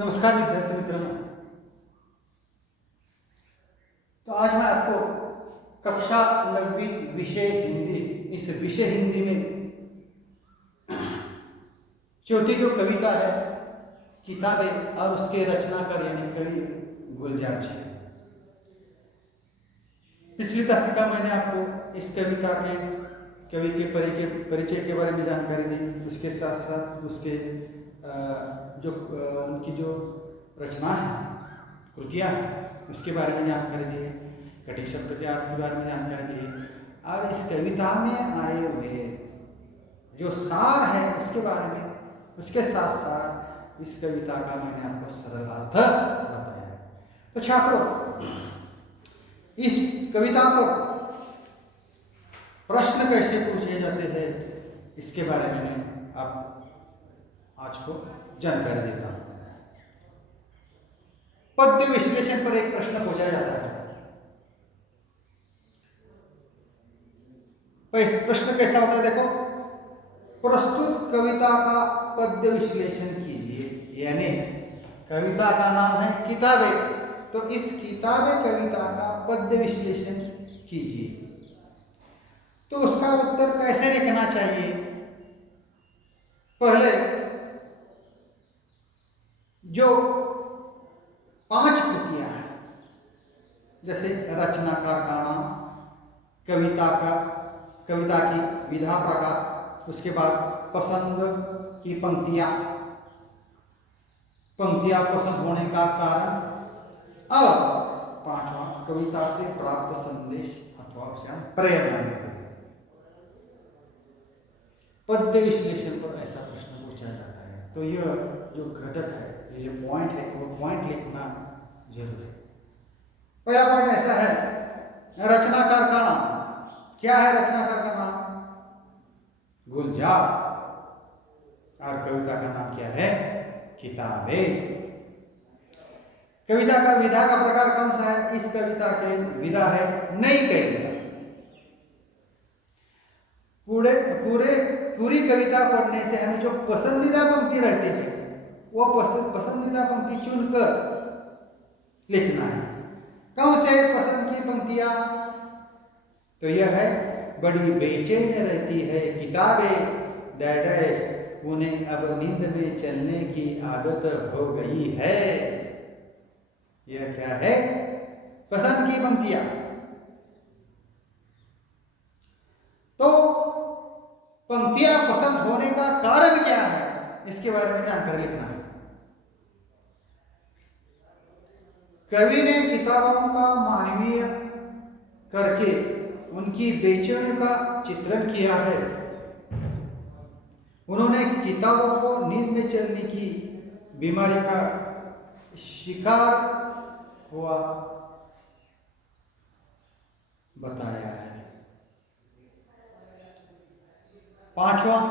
नमस्कार विद्यार्थी मित्रांनो। तो आज मैं आपको कक्षा 9वीं विषय हिंदी, इस विषय हिंदी में छोटी जो कविता है, किताब है और उसके रचनाकार यानी कवि गुलजार जी। पिछली दशका मैंने आपको इस कविता के कवि के परिचय के बारे में जानकारी दी। उसके साथ साथ उसके उनकी जो रचना है, कृतियाँ हैं, उसके बारे में जानकारी दी है। कटी शब्द के अर्थ के बारे में जानकारी दी है और इस कविता में आए हुए जो सार है उसके बारे में, उसके साथ साथ इस कविता का मैंने आपको सरल अर्थ बताया। तो छात्रों, इस कविता पर प्रश्न कैसे पूछे जाते हैं इसके बारे में मैं आप आज को जानकारी देता हूं। पद्य विश्लेषण पर एक प्रश्न पूछा जाता है। प्रश्न कैसा होता है देखो, प्रस्तुत कविता का पद्य विश्लेषण कीजिए। यानी कविता का नाम है किताबें, तो इस किताबें कविता का पद्य विश्लेषण कीजिए। तो उसका उत्तर कैसे लिखना चाहिए? पहले जो 5 कृतियां हैं, जैसे रचनाकार का नाम, कविता की विधा प्रकार, उसके बाद पसंद की पंक्तियां पसंद होने का कारण, और 5वां कविता से प्राप्त संदेश अथवा उसे हम प्रेरणा देते हैं। पद्य विश्लेषण पर ऐसा प्रश्न पूछा जाता है। तो यह जो घटक है, ये जो पॉइंट है, वो पॉइंट लिखना जरूरी है। पहला पॉइंट ऐसा है, रचनाकार का नाम। क्या है रचनाकार का नाम? गुलजार। और कविता का नाम क्या है? किताबें। कविता का विधा का प्रकार कौन सा है? इस कविता के विधा है नई कविता। पूरी कविता पढ़ने से हमें जो पसंदीदा पंक्ति रहती है, वो पसंदीदा पंक्ति चुनकर लिखना है। कौन से पसंद की पंक्तियां? तो यह है, बड़ी बेचैन रहती है किताबें डैडैश, उन्हें अब नींद में चलने की आदत हो गई है। यह क्या है? पसंद की पंक्तियां। तो पंक्तियां पसंद होने का कारण क्या है, इसके बारे में जानकारी लिखना है। कवि ने किताबों का मानवीय करके उनकी बेचैनी का चित्रण किया है। उन्होंने किताबों को नींद में चलने की बीमारी का शिकार हुआ बताया है। 5वां,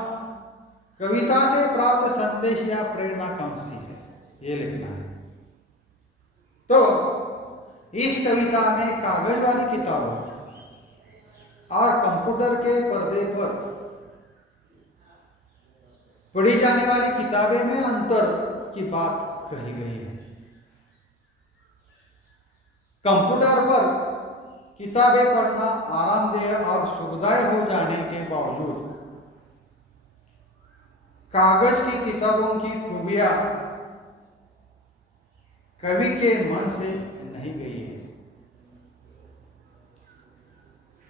कविता से प्राप्त संदेश या प्रेरणा कौन सी है, ये लिखना है। तो इस कविता में कागज वाली किताबों और कंप्यूटर के पर्दे पर पढ़ी जाने वाली किताबें में अंतर की बात कही गई है। कंप्यूटर पर किताबें पढ़ना आरामदेह और सुखदायक हो जाने के बावजूद कागज की किताबों की खूबियां कवि के मन से नहीं गई है।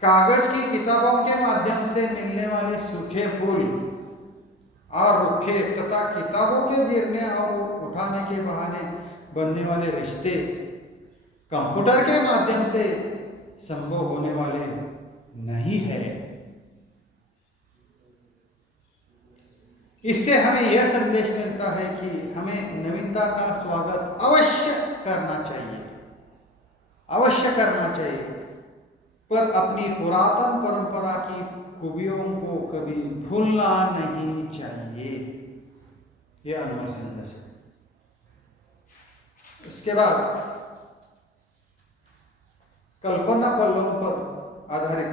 कागज की किताबों के माध्यम से मिलने वाले सूखे फूल और रुखे तथा किताबों के गिरने और उठाने के बहाने बनने वाले रिश्ते कंप्यूटर के माध्यम से संभव होने वाले नहीं है। इससे हमें यह संदेश मिलता है कि हमें नवीनता का स्वागत अवश्य करना चाहिए, पर अपनी पुरातन परंपरा की खूबियों को कभी भूलना नहीं चाहिए। यह अनमोल संदेश है। उसके बाद कल्पना पल्लवों पर आधारित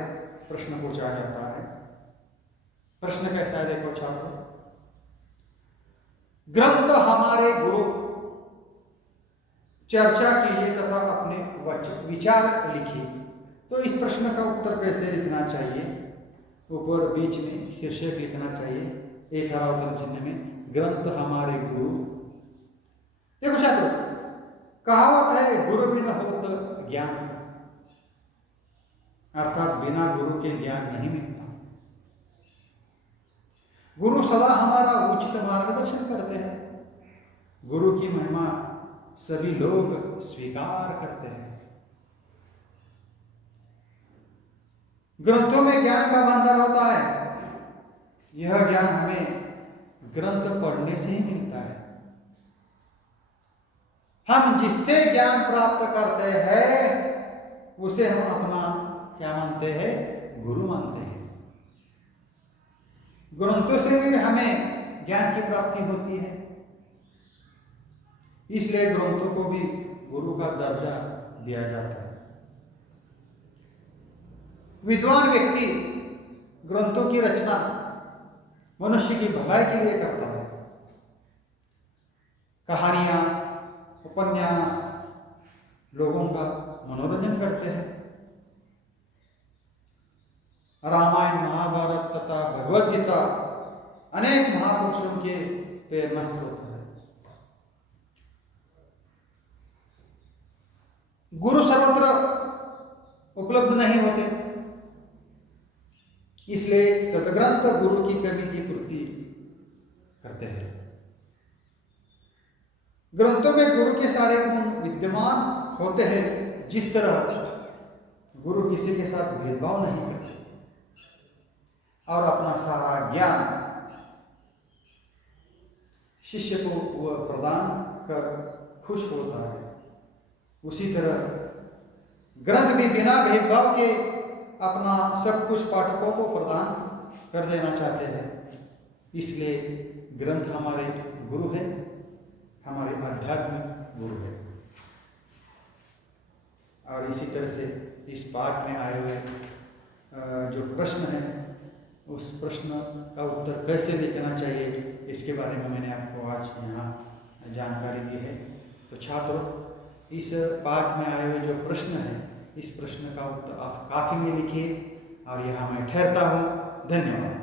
प्रश्न पूछा जाता है। प्रश्न कैसा है देखो छात्रों, ग्रंथ हमारे गुरु चर्चा कीजिए तथा अपने विचार लिखिए। तो इस प्रश्न का उत्तर कैसे लिखना चाहिए? ऊपर बीच में शीर्षक लिखना चाहिए, एक हरावतन चिन्ह में, ग्रंथ हमारे गुरु। देखो छात्रों, कहावत है गुरु बिना होत ज्ञान, अर्थात बिना गुरु के ज्ञान नहीं मिलता। गुरु सदा हमारा उचित मार्गदर्शन करते हैं। गुरु की महिमा सभी लोग स्वीकार करते हैं। ग्रंथों में ज्ञान का भंडार होता है। यह ज्ञान हमें ग्रंथ पढ़ने से ही मिलता है। हम जिससे ज्ञान प्राप्त करते हैं उसे हम अपना क्या मानते हैं? गुरु मानते हैं। ग्रंथों से भी हमें ज्ञान की प्राप्ति होती है, इसलिए ग्रंथों को भी गुरु का दर्जा दिया जाता है। विद्वान व्यक्ति ग्रंथों की रचना मनुष्य की भलाई के लिए करता है। कहानियां, उपन्यास लोगों का मनोरंजन करते हैं। रामायण, महाभारत तथा भगवद गीता अनेक महापुरुषों के प्रेरणा स्रोत है। गुरु सर्वत्र उपलब्ध नहीं होते, इसलिए सदग्रंथ गुरु की कमी की पूर्ति करते हैं। ग्रंथों में गुरु के सारे गुण विद्यमान होते हैं। जिस तरह गुरु किसी के साथ भेदभाव नहीं करते और अपना सारा ज्ञान शिष्य को वह प्रदान कर खुश होता है, उसी तरह ग्रंथ भी बिना भेदभाव के अपना सब कुछ पाठकों को प्रदान कर देना चाहते हैं। इसलिए ग्रंथ हमारे गुरु है, हमारे आध्यात्मिक गुरु है। और इसी तरह से इस पाठ में आए हुए जो प्रश्न है, उस प्रश्न का उत्तर कैसे लिखना चाहिए, इसके बारे में मैंने आपको आज यहाँ जानकारी दी है। तो छात्रों, इस पाठ में आए हुए जो प्रश्न है, इस प्रश्न का उत्तर आप काफी में लिखिए। और यहाँ मैं ठहरता हूँ। धन्यवाद।